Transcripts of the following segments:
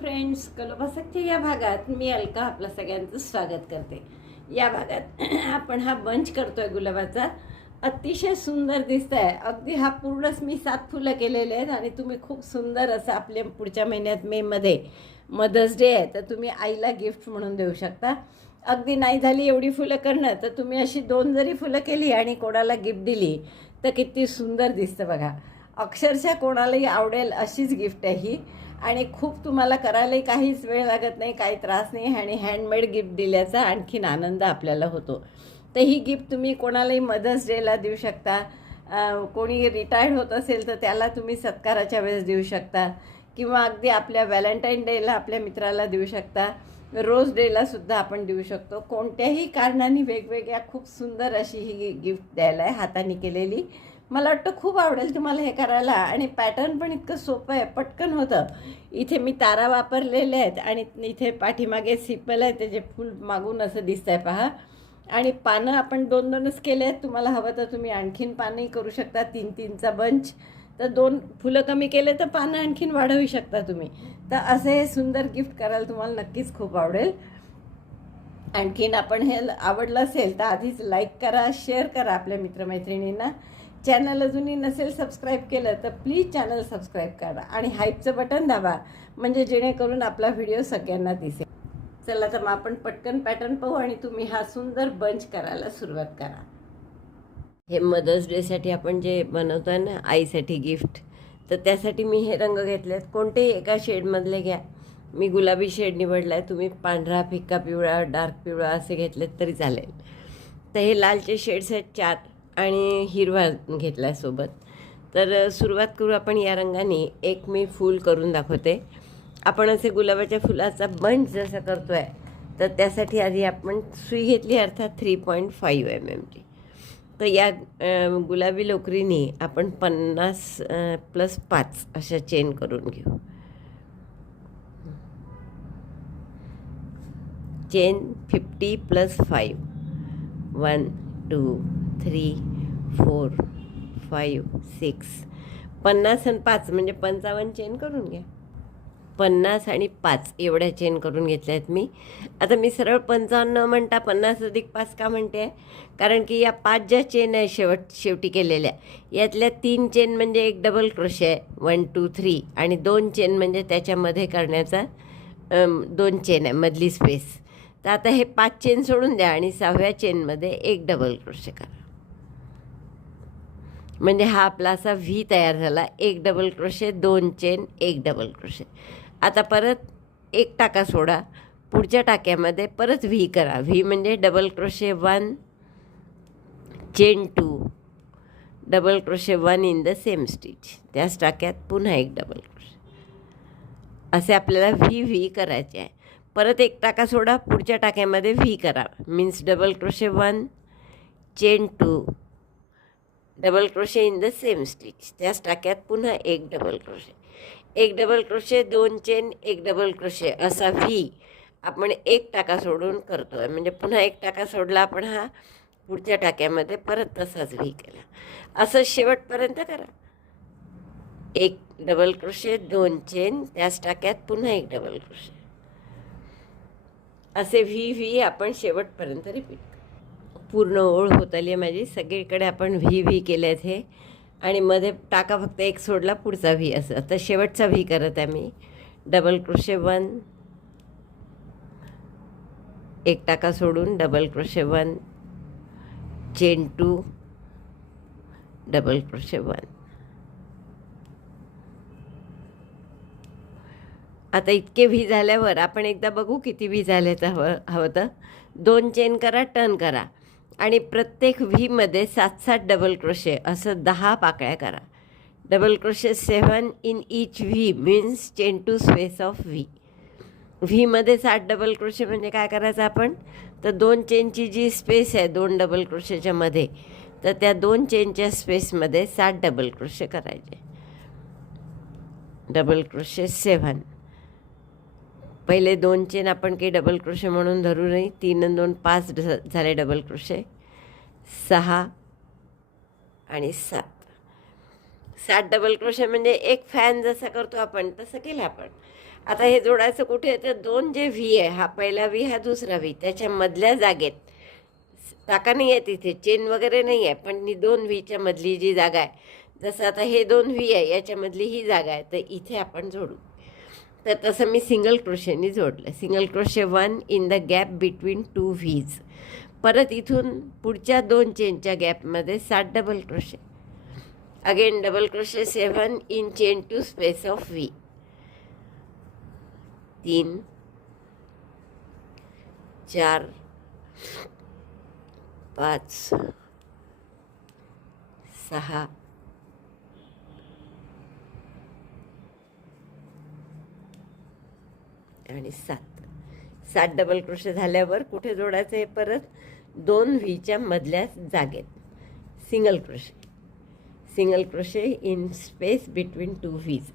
Friends, कलोबासकच्या या भागात मी अलका आपलं सगळ्यांचं स्वागत करते। या भागात आपण हा बंच करतोय गुलाबाचा। अतिशय सुंदर दिसतंय। अगदी हा पूर्णच मी 7 फुलं केलेले आहेत आणि तुम्ही खूप सुंदर असं आपल्या पुढच्या महिन्यात मे मध्ये मदर्स डे आहे तर तुम्ही आईला गिफ्ट म्हणून देऊ शकता। अगदी नाही झाली एवढी फुलं करणं तर तुम्ही अशी 2 जरी फुलं केली आणि कोणाला गिफ्ट दिली तर किती सुंदर दिसतं बघा। अक्षरशः कोणालाही आवडेल अशीच गिफ्ट आहे ही आणि खूप तुम्हाला करायलाही काहीच वेळ लागत नाही, काही त्रास नाही आणि हँडमेड गिफ्ट दिल्याचा आणखीन आनंद आपल्याला होतो। तर ही गिफ्ट तुम्ही कोणालाही मदर्स डेला देऊ शकता। कोणी रिटायर्ड होत असेल तर त्याला तुम्ही सत्काराच्या वेळेस देऊ शकता किंवा अगदी आपल्या व्हॅलेंटाईन डेला आपल्या मित्राला देऊ शकता। रोज डेला सुद्धा आपण देऊ शकतो। कोणत्याही कारणाने वेगवेगळ्या खूप सुंदर अशी ही गिफ्ट द्यायला आहे हाताने केलेली। मला वाटतं खूप आवडेल तुम्हाला हे करायला आणि पॅटर्न पण इतकं सोपं आहे, पटकन होतं। इथे मी तारा वापरलेले आहेत आणि इथे पाठीमागे सिपल आहे, त्याचे फूल मागून असं दिसतंय पहा। आणि पानं आपण 2-2च केले आहेत। तुम्हाला हवं तर तुम्ही आणखीन पानंही करू शकता, 3-3चा बंच। तर 2 फुलं कमी केले तर पानं आणखीन वाढवू शकता तुम्ही। तर असे हे सुंदर गिफ्ट करायला तुम्हाला नक्कीच खूप आवडेल। आणखीन आपण हे आवडलं असेल तर आधीच लाईक करा, शेअर करा आपल्या मित्रमैत्रिणींना। चॅनल अजूनही नसेल सबस्क्राईब केलं तर प्लीज चॅनल सबस्क्राईब करा आणि हाईपचं बटन दाबा, म्हणजे जेणेकरून आपला व्हिडिओ सगळ्यांना दिसेल। चला तर मग आपण पटकन पॅटर्न पाहू आणि तुम्ही हा सुंदर बंच करायला सुरुवात करा। हे मदर्स डेसाठी आपण जे बनवतोय ना आईसाठी गिफ्ट, तर त्यासाठी मी हे रंग घेतलेत। कोणतेही एका शेडमधले घ्या। मी गुलाबी शेड निवडला आहे, तुम्ही पांढरा, फिक्का पिवळा, डार्क पिवळा असे घेतलेत तरी चालेल। तर हे लालचे शेड्स आहेत 4 आणि हिरवा घेतला आहे सोबत। तर सुरुवात करू आपण या रंगाने। एक मी फूल करून दाखवते। आपण असे गुलाबाच्या फुलाचा बंच जसं करतो आहे तर त्यासाठी आधी आपण सुई घेतली, अर्थात 3.5 mm ची। तर या गुलाबी लोकरीने आपण 50 + 5 अशा चेन करून घेऊ। चेन 50 + 5 1 2 3 4 5 6 50 आणि 5 म्हणजे 55 चेन करून घ्या। 50 आणि 5 एवढ्या चेन करून घेतल्या आहेत मी। आता मी सरळ 55 न म्हणता 50 + 5 का म्हणते, कारण की या 5 ज्या चेन आहे शेवटी केलेल्या, यातल्या 3 चेन म्हणजे एक डबल क्रोशे आहे 1 2 3 आणि 2 चेन म्हणजे त्याच्यामध्ये करण्याचा 2 चेन आहे मधली स्पेस। तर आता हे 5 चेन सोडून द्या आणि 6व्या चेनमध्ये एक डबल क्रोशे करा, म्हणजे हा आपला असा व्ही तयार झाला। एक डबल क्रोशे, 2 चेन, एक डबल क्रोशे। आता परत एक टाका सोडा, पुढच्या टाक्यामध्ये परत व्ही करा। व्ही म्हणजे double crochet 1 chain 2 double crochet 1 in the same stitch, त्याच टाक्यात पुन्हा एक डबल क्रोशे। असे आपल्याला व्ही व्ही करायचे आहे। परत एक टाका सोडा, पुढच्या टाक्यामध्ये व्ही करा, means double crochet 1 chain 2 double crochet in the same stitch, त्याच टाक्यात पुन्हा एक डबल क्रोशे, एक डबल क्रोशे, 2 चेन, एक डबल क्रोशे, असा व्ही आपण एक टाका सोडून करतो आहे। म्हणजे पुन्हा एक टाका सोडला आपण, हा पुढच्या टाक्यामध्ये परत तसाच व्ही केला। असं शेवटपर्यंत करा। एक डबल क्रोशे, 2 चेन, त्याच टाक्यात पुन्हा एक डबल क्रोशे, असे व्ही व्ही आपण शेवटपर्यंत रिपीट करू। पूर्ण ओळ होत आली आहे माझी, सगळीकडे आपण व्ही व्ही केले आहेत हे, आणि मध्ये टाका फक्त एक सोडला, पुढचा व्ही असं। आता शेवटचा व्ही करत आहे मी। डबल क्रोशे 1 एक टाका सोडून double crochet 1 chain 2 double crochet 1। आता इतके व्ही झाल्यावर आपण एकदा बघू किती व्ही झाले तर हवं तर 2 चेन करा, टर्न करा आणि प्रत्येक व्हीमध्ये 7-7 डबल क्रोशे, असं 10 पाकळ्या करा। Double crochet 7 in each V means chain 2 space of V. व्हीमध्ये 7 डबल क्रोशे म्हणजे काय करायचं आपण, तर 2 चेनची जी स्पेस आहे 2 डबल क्रोशेच्या मध्ये, तर त्या 2 चेनच्या स्पेसमध्ये 7 डबल क्रोशे करायचे। डबल क्रोशे 7, पहिले 2 चेन आपण काही डबल क्रोशे म्हणून धरू नाही, 3 आणि 2 5 झाले डबल क्रोशे, 6 आणि 7 डबल क्रोशे म्हणजे एक फॅन जसा करतो आपण तसं केलं आपण। आता हे जोडायचं कुठे, तर दोन जे व्ही आहे, हा पहिला व्ही हा दुसरा व्ही, त्याच्या मधल्या जागेत टाका नाही आहे, तिथे चेन वगैरे नाही आहे, पण ही दोन व्हीच्या मधली जी जागा आहे, जसं आता हे दोन व्ही आहे याच्यामधली ही जागा आहे, तर इथे आपण जोडू. तर तसं मी सिंगल क्रोशेने जोडलं. Single crochet 1 in the gap between 2 व्हीज. परत इथून पुढच्या 2 चेनच्या गॅपमध्ये 7 double crochet. Again double crochet 7 in chain 2 space of V. 3 4 5 6 आणि 7 डबल क्रोशे झाल्यावर कुठे जोडायचं आहे, परत 2 व्हीच्या मधल्या जागेत single crochet in space between 2 व्हीज.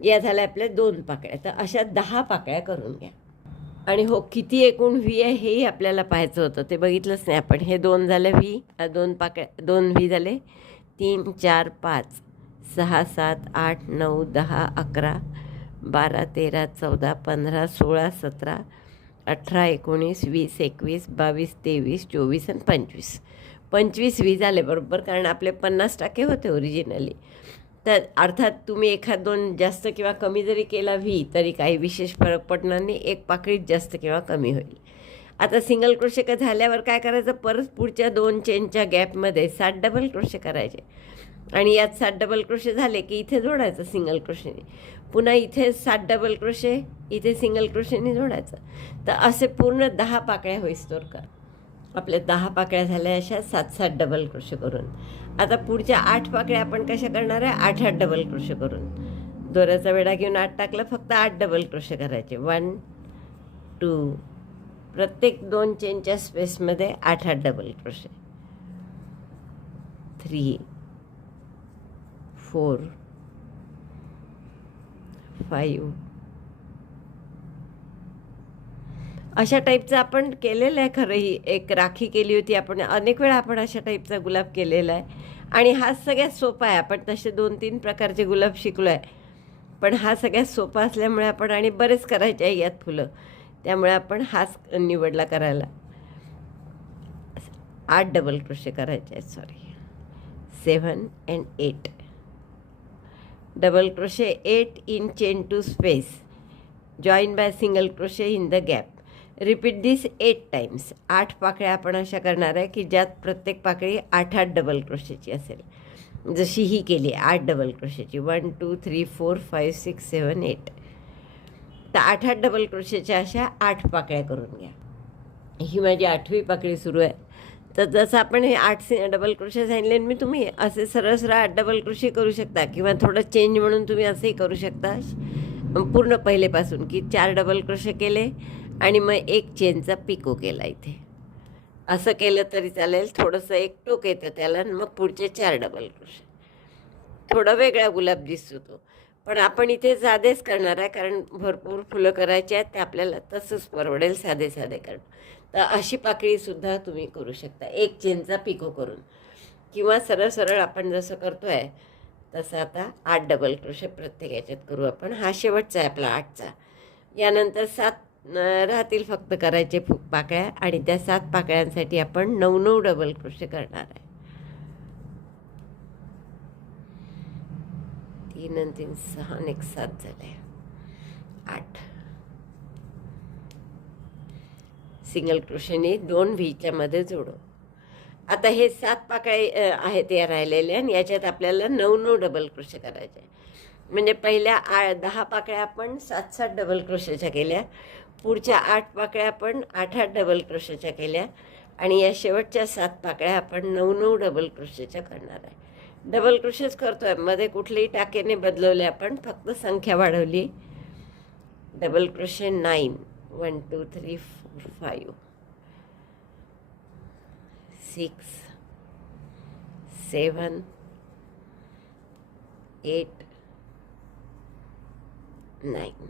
या झाल्या आपल्या 2 पाकळ्या. तर अशा 10 पाकळ्या करून घ्या. आणि हो, किती एकूण व्ही आहे हेही आपल्याला पाहायचं होतं, ते बघितलंच नाही आपण. हे 2 झाले व्ही, 2 पाकळ्या, 2 व्ही झाले. 3 4 5 6 7 8 9 10 11 12 13 14 15 16 17 18 19 20 21 22 23 24 आणि 25 व्ही झाले बरोबर, कारण आपले 50% होते ओरिजिनली. तर अर्थात तुम्ही एखाद 2 जास्त किंवा कमी जरी केला व्ही तरी काही विशेष फरक पडणार नाही, एक पाकळीत जास्त किंवा कमी होईल. आता सिंगल क्रोशे का झाल्यावर काय करायचं, परत पुढच्या 2 चेनच्या गॅपमध्ये 7 डबल क्रोशे करायचे. आणि यात 7 डबल क्रोशे झाले की इथे जोडायचं सिंगल क्रोशेने. पुन्हा इथे 7 डबल क्रोशे, इथे सिंगल क्रोशेने जोडायचं. तर असे पूर्ण 10 पाकळ्या होईस्तोवर कर. आपल्या 10 पाकळ्या झाल्या अशा 7 डबल क्रोशे करून. आता पुढच्या 8 पाकळ्या आपण कशा करणार आहे, 8 डबल क्रोशे करून. दोऱ्याचा वेढा घेऊन 8 टाकलं, फक्त 8 डबल क्रोशे करायचे. 1 2, प्रत्येक 2 चेनच्या स्पेसमध्ये 8 डबल क्रोशे. 3 4 5. अशा टाईपचं आपण केलेलं आहे. खरं ही एक राखी केली होती आपण, अनेक वेळा आपण अशा टाईपचा गुलाब केलेला आहे. आणि हा सगळ्यात सोपा आहे. आपण तसे 2-3 प्रकारचे गुलाब शिकलो आहे, पण हा सगळ्यात सोपा असल्यामुळे आपण, आणि बरेच करायचे आहे यात फुलं, त्यामुळे आपण हाच निवडला करायला. 8 डबल क्रोशे करायचे आहेत, 7 and 8. Double crochet 8 in chain 2 space, join by single crochet in the gap. Repeat this 8 times. 8 पाकळ्या आपण अशा करणार आहे की ज्यात प्रत्येक पाकळी 8 डबल क्रोशेची असेल, जशी ही केली 8 डबल क्रोशेची. 1 2 3 4 5 6 7 8. तर 8 डबल क्रोशेच्या अशा 8 पाकळ्या करून घ्या. ही माझी 8वी पाकळी सुरू आहे. तर जसं आपण हे 8 डबल क्रोशे सांगितले मी, तुम्ही असे सरळ 8 डबल क्रोशे करू शकता, किंवा थोडं चेंज म्हणून तुम्ही असंही करू शकता. पूर्ण पहिलेपासून की 4 डबल क्रोशे केले आणि मग 1 चेनचा पिको केला इथे, असं केलं तरी चालेल. थोडंसं एक टोक येतं त्याला, मग पुढचे 4 डबल क्रोशे. थोडा वेगळा गुलाब दिसतो तो, पण आपण इथे साधेच करणार आहे, कारण भरपूर फुलं करायची आहेत, ते आपल्याला तसंच परवडेल साधे करणं. तर अशी पाकळीसुद्धा तुम्ही करू शकता 1 चेनचा पिको करून, किंवा सरळ आपण जसं करतो आहे तसं आता 8 डबल क्रोशे प्रत्येक याच्यात करू आपण. हा शेवटचा आहे आपला 8चा. यानंतर 7 राहतील फक्त करायचे पाकळ्या, आणि त्या 7 पाकळ्यांसाठी आपण 9 डबल क्रोशे करणार आहे. 3 आणि 3 6 आणि 1 7 झाले, 8. सिंगल क्रोशेने 2 व्हीच्या मध्ये जोडू. आता हे 7 पाकळ्या आहेत या राहिलेल्या, आणि याच्यात आपल्याला 9 डबल क्रोशे करायचे. म्हणजे पहिल्या 10 पाकळ्या आपण 7 डबल क्रोशेच्या केल्या, पुढच्या 8 पाकळ्या आपण 8 डबल क्रोशेच्या केल्या, आणि या शेवटच्या 7 पाकळ्या आपण 9 डबल क्रोशेच्या करणार आहे. डबल क्रोशेच करतो आहे, मध्ये कुठलेही टाकेने बदलवले आपण, फक्त संख्या वाढवली. Double crochet 9. 1 2 3 4 5 6 7 8 9.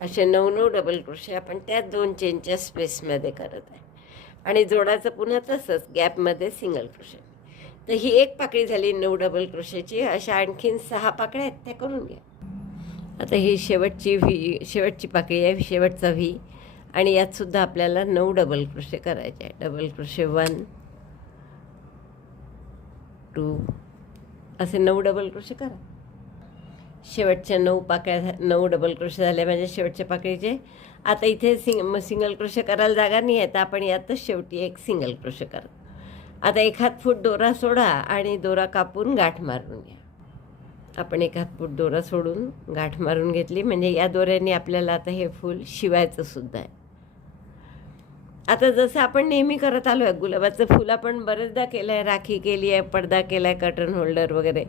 असे 9 डबल क्रोशे आपण त्या 2 चेनच्या स्पेसमध्ये करत आहे. आणि जोडाचं पुन्हा तसंच गॅपमध्ये सिंगल क्रोशे. तर ही एक पाकळी झाली 9 डबल क्रोशेची. अशा आणखीन 6 पाकळ्या आहेत त्या करून घ्या. आता ही शेवटची पाकळी आहे, शेवटचा व्ही. आणि यातसुद्धा आपल्याला 9 डबल क्रोशे करायचे आहे. डबल क्रोशे 1 2 असे 9 डबल क्रोशे करा. शेवटच्या 9 पाकळ्या 9 डबल क्रोशे झाल्या म्हणजे शेवटच्या पाकळीचे. आता इथे सिंगल क्रोशे करायला जागा नाही आहे, तर आपण यातच शेवटी एक सिंगल क्रोशे करा. आता 1 हात फूट दोरा सोडा आणि दोरा कापून गाठ मारून घ्या. आपण 1 हात फूट दोरा सोडून गाठ मारून घेतली म्हणजे या दोऱ्याने आपल्याला आता हे फूल शिवायचं सुद्धा आहे. आता जसं आपण नेहमी करत आलो आहे, गुलाबाचं फूल आपण बरेचदा केलं आहे, राखी केली आहे, पडदा केला आहे, कर्टन होल्डर वगैरे,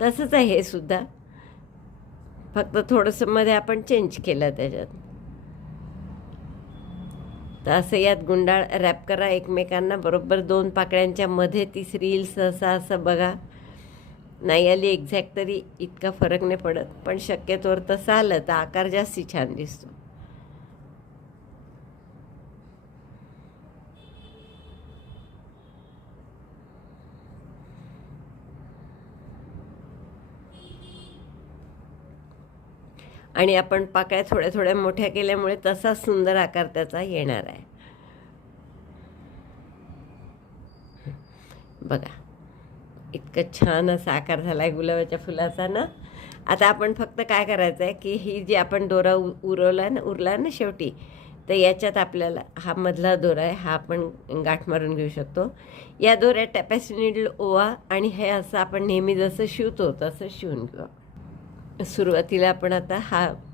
तसंच आहे हे सुद्धा. फक्त थोडंसं मध्ये आपण चेंज केलं त्याच्यात. तर असं यात गुंडाळ रॅप करा एकमेकांना. बरोबर 2 पाकळ्यांच्या मध्ये तिसरी येईल सहसा, असं बघा. नाही आली एक्झॅक्ट तरी इतका फरक नाही पडत, पण शक्यतोवर तसं आलं तर आकार जास्ती छान दिसतो. आणि आपण पाकळ्या थोड्या थोड्या मोठ्या केल्यामुळे तसा सुंदर आकार त्याचा येणार आहे. बघा इतकं छान असा आकार झाला आहे गुलाबाच्या फुलाचा ना. आता आपण फक्त काय करायचं आहे की ही जी आपण दोरा उरला ना शेवटी, तर याच्यात आपल्याला हा मधला दोरा आहे, हा आपण गाठ मारून घेऊ शकतो. या दोऱ्यात टॅपेस्ट्री नीडल ओवा आणि हे असं आपण नेहमी जसं शिवतो तसं शिवून घेऊ. सुरुवातीला आपण आता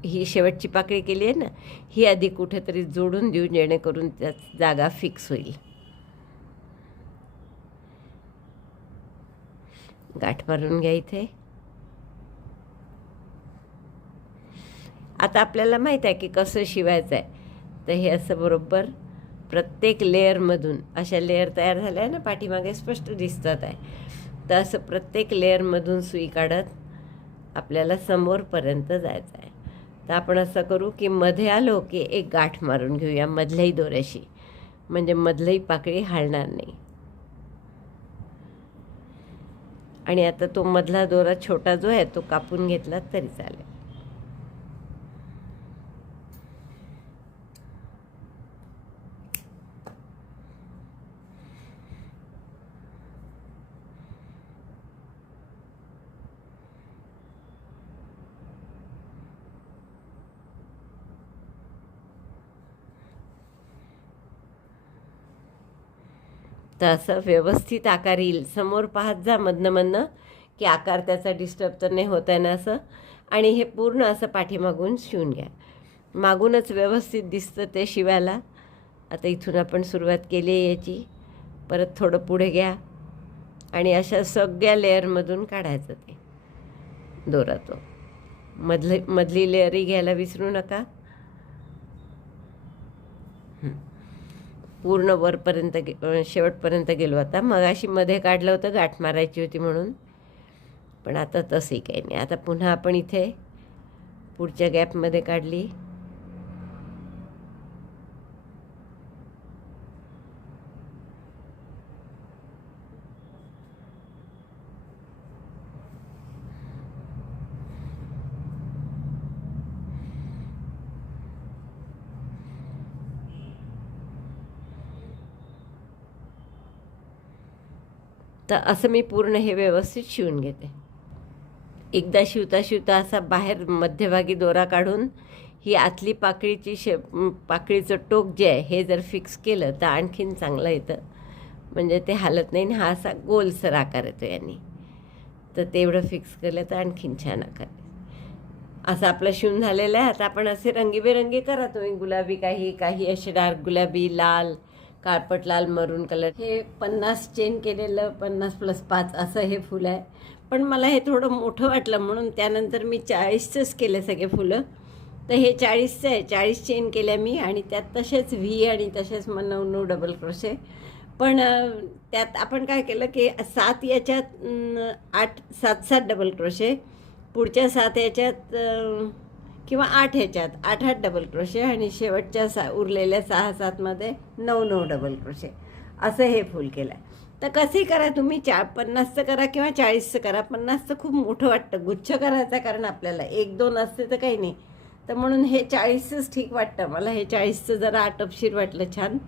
ही शेवटची पाकळी केली आहे ना, ही आधी कुठेतरी जोडून देऊ जेणेकरून त्या जागा फिक्स होईल. गाठ मारून घ्या इथे. आता आपल्याला माहीत आहे की कसं शिवायचं आहे. तर हे असं बरोबर प्रत्येक लेअरमधून अशा लेअर तयार झाल्या आहे ना, पाठीमागे स्पष्ट दिसतात आहे. तर असं प्रत्येक लेअरमधून सुई काढत आपल्याला समोरपर्यंत जायचं आहे. तर आपण असं करू की मध्ये आलो की एक गाठ मारून घेऊया मधल्याही दोऱ्याशी, म्हणजे मधल्याही पाकळी हालणार नाही. आणि आता तो मधला दोरा छोटा जो आहे तो कापून घेतला तरी चालेल. तर असं व्यवस्थित आकार येईल. समोर पाहत जा मधनं की आकार त्याचा डिस्टर्ब तर नाही होत आहे ना असं. आणि हे पूर्ण असं पाठीमागून शिवून घ्या. मागूनच व्यवस्थित दिसतं ते शिवायला. आता इथून आपण सुरुवात केली आहे याची. परत थोडं पुढे घ्या आणि अशा सगळ्या लेअरमधून काढायचं ते दोरा. तो मधली लेअरही घ्यायला विसरू नका. पूर्ण वरपर्यंत शेवटपर्यंत गेलो. आता मगाशी मध्ये काढलं होतं गाठ मारायची होती म्हणून, पण आता तसंही काही नाही. आता पुन्हा आपण इथे पुढच्या गॅपमध्ये काढली. तर असं मी पूर्ण हे व्यवस्थित शिवून घेते. एकदा शिवता असा बाहेर मध्यभागी दोरा काढून ही आतली पाकळीचं टोक जे आहे हे जर फिक्स केलं तर आणखीन चांगलं येतं. म्हणजे ते हालत नाही. हा असा गोलसर आकार येतो यांनी. तर तेवढं फिक्स केलं तर आणखीन छान आकार. असं आपलं शिवून झालेलं आहे. आता आपण असे रंगीबेरंगी करा तुम्ही. गुलाबी काही असे डार्क गुलाबी, लाल, काळपट लाल, मरून कलर. हे 50 चेन केलेलं 50 + 5 असं हे फुलं आहे. पण मला हे थोडं मोठं वाटलं म्हणून त्यानंतर मी 40चंच केले सगळे फुलं. तर हे 40चं आहे. 40 चेन केल्या मी आणि त्यात तसेच व्ही आणि तसेच मग 9 डबल क्रोशे. पण त्यात आपण काय केलं की 7 याच्यात 7 डबल क्रोशे, पुढच्या 7 याच्यात किंवा 8 ह्याच्यात 8 डबल क्रोशे आणि शेवटच्या उरलेल्या 6-7 मध्ये 9 डबल क्रोशे असं हे फूल केलं आहे. तर कसे करा तुम्ही, 50चं करा किंवा 40चं करा. 50चं खूप मोठं वाटतं, गुच्छ करायचा, कारण आपल्याला 1-2 असते तर काही नाही. तर म्हणून हे 40चंच ठीक वाटतं मला. हे 40चं जरा आटपशीर वाटलं, छान,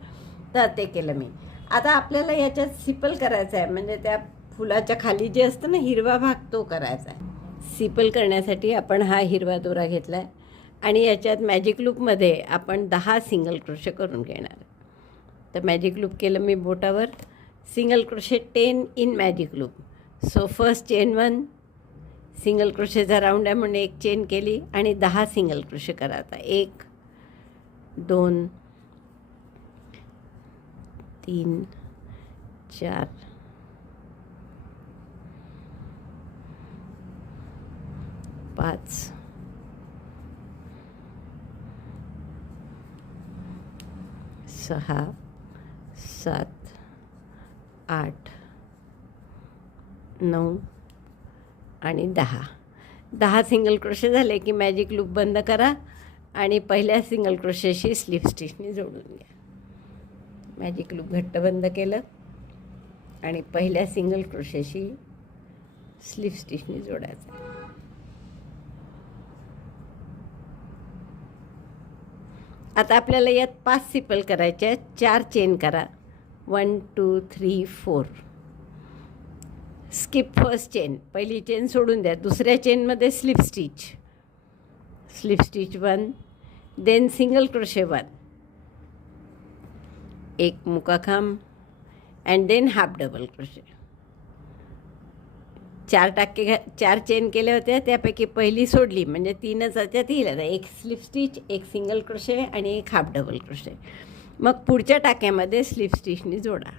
तर ते केलं मी. आता आपल्याला याच्यात सिपल करायचं आहे, म्हणजे त्या फुलाच्या खाली जे असतं ना हिरवा भाग, तो करायचा आहे. सिपल करण्यासाठी आपण हा हिरवा दोरा घेतला आहे आणि याच्यात मॅजिक लूपमध्ये आपण 10 सिंगल क्रोशे करून घेणार. तर मॅजिक लूप केलं मी बोटावर, single crochet 10 in magic loop. So first chain 1, single क्रोशेचा राऊंड आहे म्हणून एक चेन केली आणि 10 सिंगल क्रोशे करा. आता 1 2 3 4 5 6 7 8 9 आणि 10 सिंगल क्रोशे झाले की मॅजिक लूप बंद करा आणि पहिल्या सिंगल क्रोशेशी स्लिप स्टिचने जोडून घ्या. मॅजिक लूप घट्ट बंद केलं आणि पहिल्या सिंगल क्रोशेशी स्लिप स्टिचने जोडायचं. आता आपल्याला यात 5 सिपल करायचे आहेत. 4 चेन करा, 1 2 3 4. स्किप फर्स्ट चेन, पहिली चेन सोडून द्या. दुसऱ्या चेनमध्ये slip stitch 1, then single crochet 1, एक मुकाखांब and then half double crochet. 4 chain केल्या होत्या, त्यापैकी पहिली सोडली म्हणजे 3च त्याच्यात येईल. आता एक स्लिप स्टिच, एक सिंगल क्रोशे आणि एक हाफ डबल क्रोशे. मग पुढच्या टाक्यामध्ये स्लिप स्टिचनी जोडा.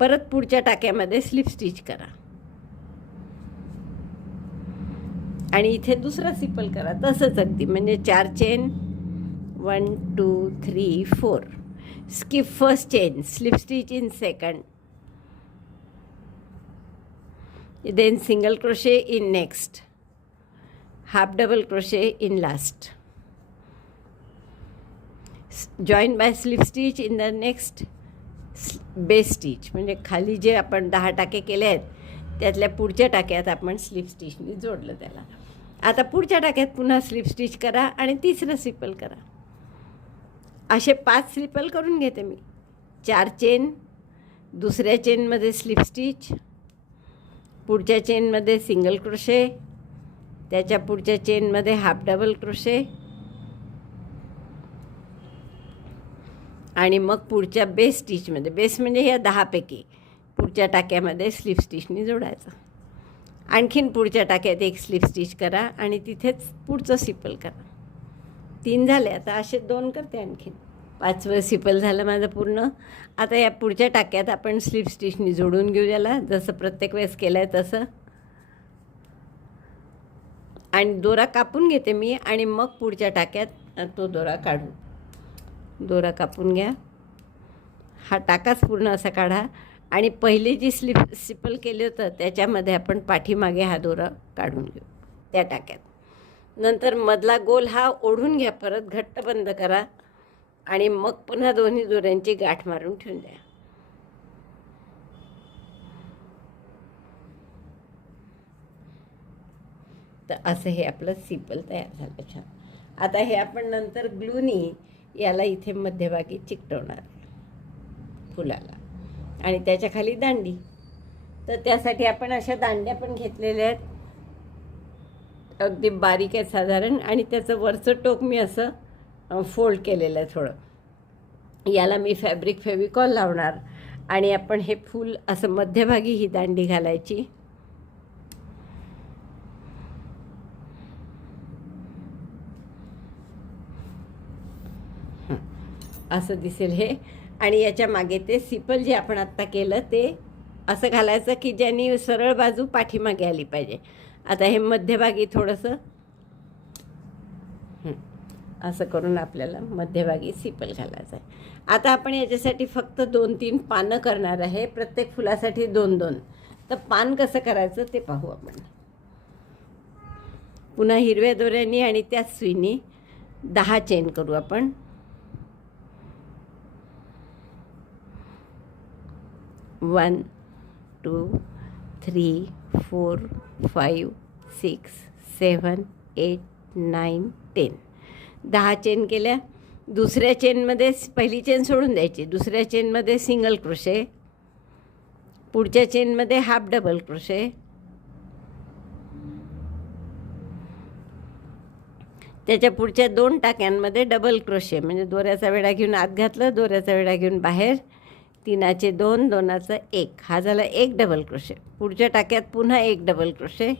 परत पुढच्या टाक्यामध्ये स्लिप स्टिच करा आणि इथे दुसरा सिपल करा. तसंच अगदी, म्हणजे 4 chain, 1 2 3 4. Skip first chain, slip stitch in second, then single crochet in next, half double crochet in last, join by slip stitch in the next base stitch. म्हणजे खाली जे आपण 10 टाके केले आहेत त्यातल्या पुढच्या टाक्यात आपण स्लिप स्टिचने जोडलं त्याला. आता पुढच्या टाक्यात पुन्हा स्लिप स्टिच करा आणि तिसरं सिपल करा. असे 5 सिपल करून घेते मी. 4 चेन, दुसऱ्या चेनमध्ये स्लिप स्टिच, पुढच्या चेनमध्ये सिंगल क्रोशे, त्याच्या पुढच्या चेनमध्ये हाफ डबल क्रोशे आणि मग पुढच्या बेस स्टिचमध्ये, बेस म्हणजे ह्या 10 पैकी पुढच्या टाक्यामध्ये स्लिप स्टिचनी जोडायचं. आणखीन पुढच्या टाक्यात एक स्लिप स्टिच करा आणि तिथेच पुढचं सिपल करा. 3 झाले. आता असे 2 करते आणखीन. 5वं सिपल झालं माझं पूर्ण. आता या पुढच्या टाक्यात आपण स्लिप स्टिचनी जोडून घेऊ याला, जसं प्रत्येक वेळेस केलं आहे तसं. आणि दोरा कापून घेते मी आणि मग पुढच्या टाक्यात तो दोरा काढू. दोरा कापून घ्या. हा टाकाच पूर्ण असा काढा आणि पहिली जी सिपल केली होतं त्याच्यामध्ये आपण पाठीमागे हा दोरा काढून घेऊ त्या टाक्यात. नंतर मधला गोल हा ओढून घ्या, परत घट्ट बंद करा आणि मग पुन्हा दोन्ही दोऱ्यांची गाठ मारून ठेवून द्या. तर असं हे आपलं सिपल तयार झालं छान. आता हे आपण नंतर ग्लूनी याला इथे मध्यभागी चिकटवणार फुलाला आणि त्याच्या खाली दांडी. तर त्यासाठी आपण अशा दांड्या पण घेतलेल्या आहेत, अगदी बारीक आहे साधारण, आणि त्याचं वरचं टोक मी असं फोल्ड केलेलं आहे थोडं. याला मी फॅब्रिक फेविकॉल लावणार आणि आपण हे फूल असं मध्यभागी ही दांडी घालायची. असं दिसेल हे. आणि याच्या मागे ते सिपल जे आपण आत्ता केलं ते असं घालायचं की ज्यांनी सरळ बाजू पाठीमागे आली पाहिजे. आता हे मध्यभागी थोडंसं असं करून आपल्याला मध्यभागी सिपल घालायचं आहे. आता आपण याच्यासाठी फक्त 2-3 पानं करणार आहे, प्रत्येक फुलासाठी 2-2. तर पान कसं करायचं ते पाहू आपण. पुन्हा हिरव्या दोऱ्यांनी आणि त्याच सुईनी 10 चेन करू आपण. 1 2 3 4 5 6 7 8 9 10. 10 चेन केल्या. दुसऱ्या चेनमध्ये पहिली चेन सोडून द्यायची, दुसऱ्या चेनमध्ये सिंगल क्रोशे, पुढच्या चेनमध्ये हाफ डबल क्रोशे, त्याच्या पुढच्या 2 टाक्यांमध्ये डबल क्रोशे, म्हणजे दोऱ्याचा वेढा घेऊन आत घातलं, दोऱ्याचा वेढा घेऊन बाहेर, 3चे 2, 2चा 1, हा झाला 1 डबल क्रोशे. पुढच्या टाक्यात पुन्हा 1 डबल क्रोशे.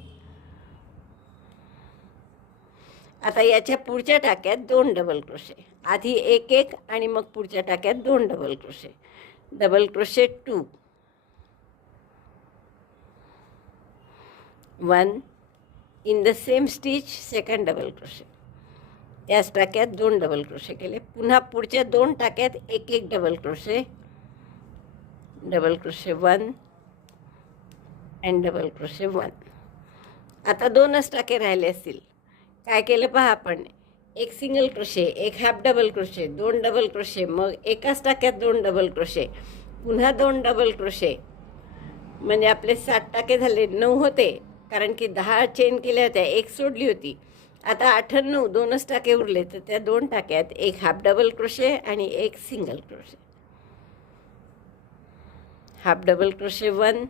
आता याच्या पुढच्या टाक्यात 2 डबल क्रोशे, आधी 1 1 आणि मग पुढच्या टाक्यात 2 double crochet. Double crochet 2, 1 in the same stitch, second double crochet. याच टाक्यात 2 डबल क्रोशे केले. पुन्हा पुढच्या 2 टाक्यात 1 1 double crochet, double crochet 1 and double crochet 1. आता 2च टाके राहिले असतील. काय केलं पहा आपण, 1 single crochet, 1 half double crochet, 2 double crochet, मग एकाच टाक्यात 2 डबल क्रोशे, पुन्हा 2 डबल क्रोशे, म्हणजे आपले 7 टाके झाले. 9 होते कारण की 10 चेन केल्या होत्या, 1 सोडली होती. आता 8 आणि 9 2च टाके उरले, तर त्या 2 टाक्यात 1 हाफ डबल क्रोशे आणि 1 single crochet. Half double crochet 1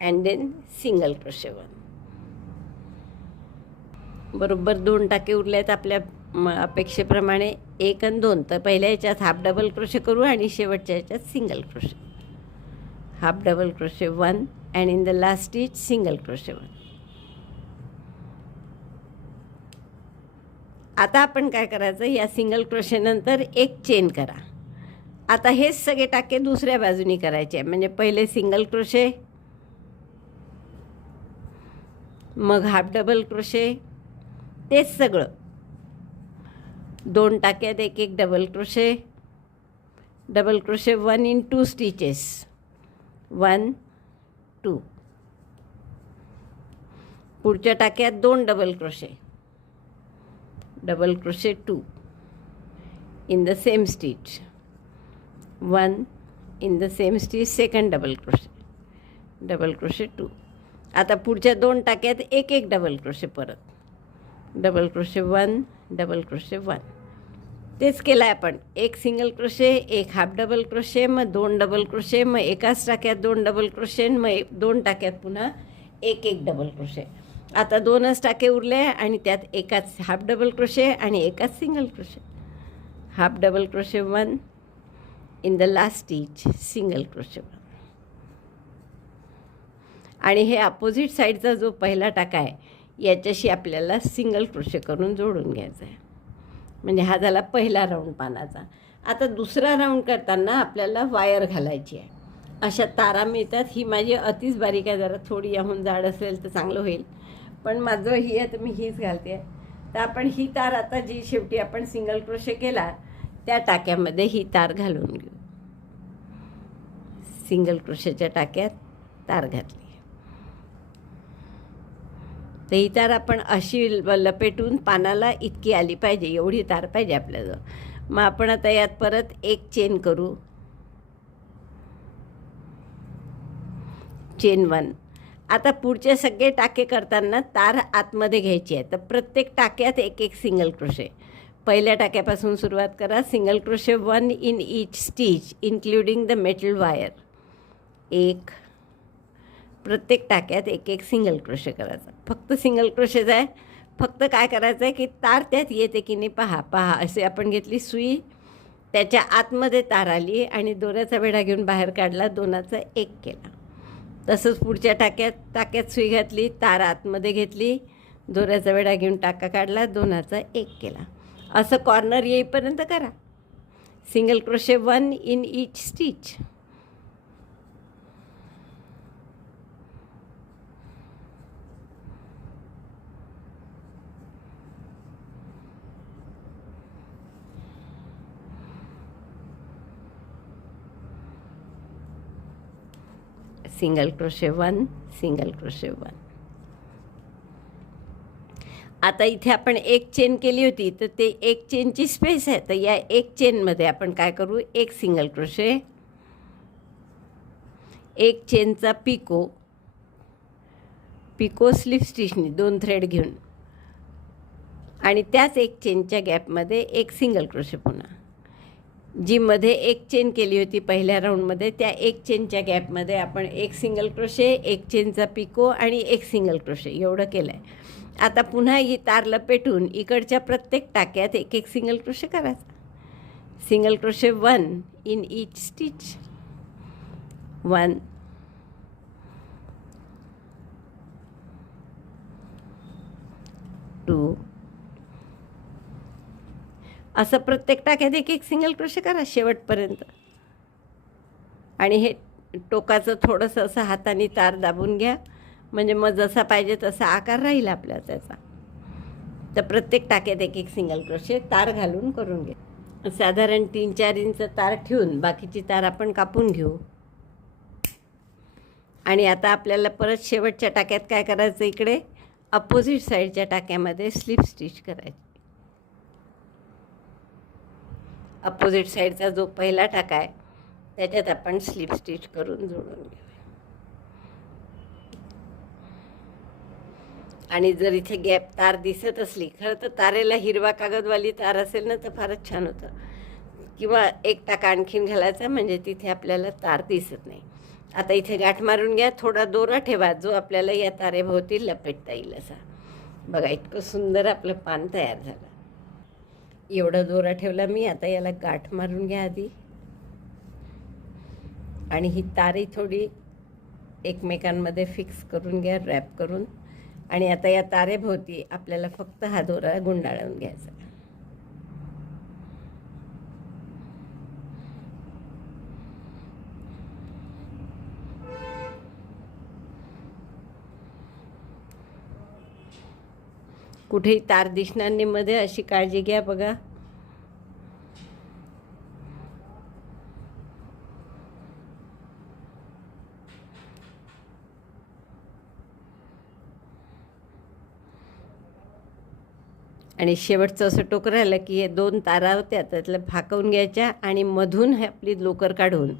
and then single crochet 1. बरोबर 2 टाके उरले आहेत आपल्या अपेक्षेप्रमाणे, 1 आणि 2. तर पहिल्या याच्यात हाफ डबल क्रोशे करू आणि शेवटच्या याच्यात single crochet. Half double crochet 1 and in the last stitch single crochet 1. आता आपण काय करायचं, या सिंगल क्रोशेनंतर 1 चेन करा. आता हेच सगळे टाके दुसऱ्या बाजूनी करायचे, म्हणजे पहिले सिंगल क्रोशे, मग हाफ डबल क्रोशे, तेच सगळं 2 टाक्यात 1 1 double crochet, double crochet 1 in 2 stitches, 1 2. पुढच्या टाक्यात 2 double crochet, double crochet 2 in the same stitch, 1 in the same stitch, second double crochet, double crochet 2. आता पुढच्या 2 टाक्यात 1 1 डबल क्रोशे, परत डबल क्रोशे 1, डबल क्रोशे 1. तेच केलं आहे आपण. 1 single crochet, 1 half double crochet, मग 2 डबल क्रोशे, मग एकाच टाक्यात 2 डबल क्रोशे, मग 2 टाक्यात पुन्हा 1 1 डबल क्रोशे. आता 2च टाके उरले आणि त्यात एकाच हाफ डबल क्रोशे आणि एकाच single crochet. Half double crochet 1 in the last stitch, single crochet 1. आणि हे अपोजिट साईडचा जो पहिला टाका आहे याच्याशी आपल्याला सिंगल क्रोशे करून जोडून घ्यायचा आहे. म्हणजे हा झाला पहिला राऊंड पानाचा. आता दुसरा राऊंड करताना आपल्याला वायर घालायची आहे. अशा तारा मिळतात. ही माझी अतिच बारीक आहे, जरा थोडी याहून जाड असेल तर चांगलं होईल, पण माझं ही आहे तर मी हीच घालते आहे. तर आपण ही तार आता जी शेवटी आपण सिंगल क्रोशे केला त्या टाक्यामध्ये ही तार घालून घेऊ. सिंगल क्रोशेच्या टाक्यात तार घातली. तर ही तार आपण अशी लपेटून पानाला इतकी आली पाहिजे, एवढी तार पाहिजे आपल्याजवळ. मग आपण आता यात परत 1 चेन करू, चेन 1. आता पुढचे सगळे टाके करताना तार आतमध्ये घ्यायची आहे. तर प्रत्येक टाक्यात 1 1 सिंगल क्रोशे. पहिल्या टाक्यापासून सुरुवात करा. Single crochet 1 in each stitch including the metal wire. 1. प्रत्येक टाक्यात 1 1 सिंगल क्रोशे करायचा. फक्त सिंगल क्रोशेच आहे. फक्त काय करायचं आहे की तार त्यात येते की नाही पहा. असे आपण घेतली सुई, त्याच्या आतमध्ये तार आली आणि दोऱ्याचा वेढा घेऊन बाहेर काढला, 2चा 1 केला. तसंच पुढच्या टाक्यात सुई घातली, तार आतमध्ये घेतली, दोऱ्याचा वेढा घेऊन टाका काढला, 2चा 1 केला. असं कॉर्नर येईपर्यंत करा. Single crochet 1 in each stitch. Single crochet 1, single crochet 1. आता इथे आपण 1 चेन केली होती, तर ते 1 चेनची स्पेस आहे. तर या 1 चेनमध्ये आपण काय करू, 1 सिंगल क्रोशे, एक चेनचा पिको स्लिप स्टिचनी 2 थ्रेड घेऊन आणि त्याच एक चेनच्या गॅपमध्ये एक सिंगल क्रोशे पुन्हा, जी मध्ये एक चेन केली होती पहिल्या राऊंडमध्ये त्या एक चेनच्या गॅपमध्ये आपण एक सिंगल क्रोशे, एक चेनचा पिको आणि एक सिंगल क्रोशे एवढं केलं आहे. आता पुन्हा ही तार लपेटून इकडच्या प्रत्येक टाक्यात एक एक सिंगल क्रोशे करायचा. Single crochet 1 in each stitch, 1 2, असं प्रत्येक टाक्यात एक एक सिंगल क्रोशे करा शेवटपर्यंत. आणि हे टोकाचं थोडंसं असं हाताने तार दाबून घ्या, म्हणजे मग जसा पाहिजे तसा आकार राहील आपला त्याचा. तर प्रत्येक टाक्यात एक एक सिंगल क्रोशे तार घालून करून घ्या. साधारण 3-4 इंच तार ठेवून बाकीची तार आपण कापून घेऊ. आणि आता आपल्याला परत शेवटच्या टाक्यात काय करायचं, इकडे अपोजिट साईडच्या टाक्यामध्ये स्लिप स्टिच करायची. अपोजिट साईडचा जो पहिला टाका आहे त्याच्यात आपण स्लिप स्टिच करून जोडून घेऊ. आणि जर इथे गॅप तार दिसत असली, खरं तर तारेला हिरवा कागदवाली तार असेल ना तर फारच छान होतं, किंवा एक टाका आणखीन घालायचा म्हणजे तिथे आपल्याला तार दिसत नाही. आता इथे गाठ मारून घ्या, थोडा दोरा ठेवा जो आपल्याला या तारेभोवती लपेटता येईल असा. बघा इतकं सुंदर आपलं पान तयार झालं. एवढा दोरा ठेवला मी. आता याला गाठ मारून घ्या आधी, आणि ही तारी थोडी एकमेकांमध्ये फिक्स करून घ्या, रॅप करून. आणि आता या तारेभोवती आपल्याला फक्त हा दोरा गुंडाळून घ्यायचा. कुठेही तार दिसणार नाही मध्ये, अशी काळजी घ्या. बघा आणि शेवटचं असं टोक राहिलं की हे 2 तारा होत्या त्यातल्या फाकवून घ्यायच्या आणि मधून हे आपली लोकर काढून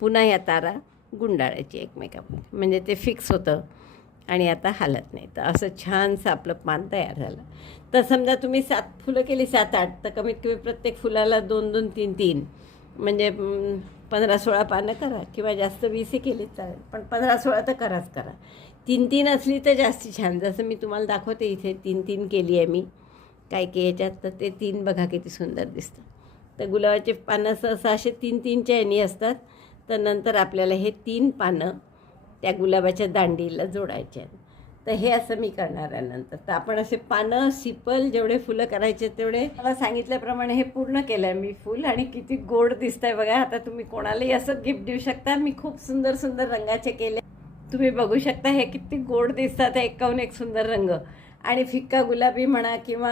पुन्हा या तारा गुंडाळायची एकमेकांमध्ये, म्हणजे ते फिक्स होतं आणि आता हालत नाही. तर असं छानसं आपलं पान तयार झालं. तर समजा तुम्ही 7 फुलं केली, 7-8, तर कमीत कमी प्रत्येक फुलाला 2-2, 3-3 म्हणजे 15-16 पानं करा, किंवा जास्त 20 केली चालेल, पण 15-16 तर कराच करा. 3-3 असली तर जास्ती छान. जसं मी तुम्हाला दाखवते इथे 3-3 केली आहे मी काही याच्यात, तर ते 3 बघा किती सुंदर दिसतं. तर गुलाबाचे पानं सहसा असे 3-3च्या यानी असतात. तर नंतर आपल्याला हे 3 पानं त्या गुलाबाच्या दांडीला जोडायचे आहेत. तर हे असं मी करणार आहे नंतर. तर आपण असे पानं, सिपल जेवढे फुलं करायचे तेवढे मला सांगितल्याप्रमाणे हे पूर्ण केलं आहे मी फुल. आणि किती गोड दिसत आहे बघा. आता तुम्ही कोणालाही असं गिफ्ट देऊ शकता. मी खूप सुंदर सुंदर रंगाचे केले, तुम्ही बघू शकता. हे किती गोड दिसतात, एकाहून एक सुंदर रंग. आणि फिक्का गुलाबी म्हणा किंवा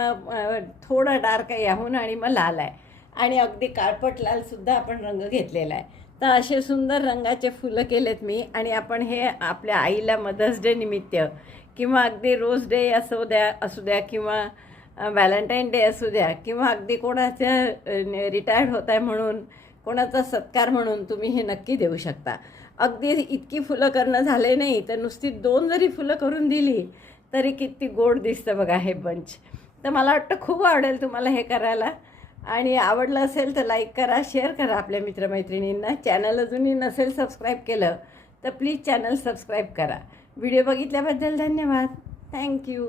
थोडा डार्क आहे याहून, आणि मग लाल आहे, आणि अगदी काळपट लालसुद्धा आपण रंग घेतलेला आहे. तर असे सुंदर रंगाचे फुलं केलेत मी. आणि आपण हे आपल्या आईला मदर्स डे निमित्त, किंवा अगदी रोज डे असू द्या किंवा व्हॅलेंटाईन डे असू द्या, किंवा अगदी कोणाच्या रिटायर्ड होत आहे म्हणून कोणाचा सत्कार म्हणून तुम्ही हे नक्की देऊ शकता. अगदी इतकी फुलं करणं झाले नाही तर नुसती 2 जरी फुलं करून दिली तरी किती गोड दिसतं बघा हे बंच. तर मला वाटतं खूप आवडेल तुम्हाला हे करायला. आणि आवडलं असेल तर लाईक करा, शेअर करा आपल्या मित्रमैत्रिणींना. चॅनल अजूनही नसेल सबस्क्राईब केलं तर प्लीज चॅनल सबस्क्राईब करा. व्हिडिओ बघितल्याबद्दल धन्यवाद. थँक्यू.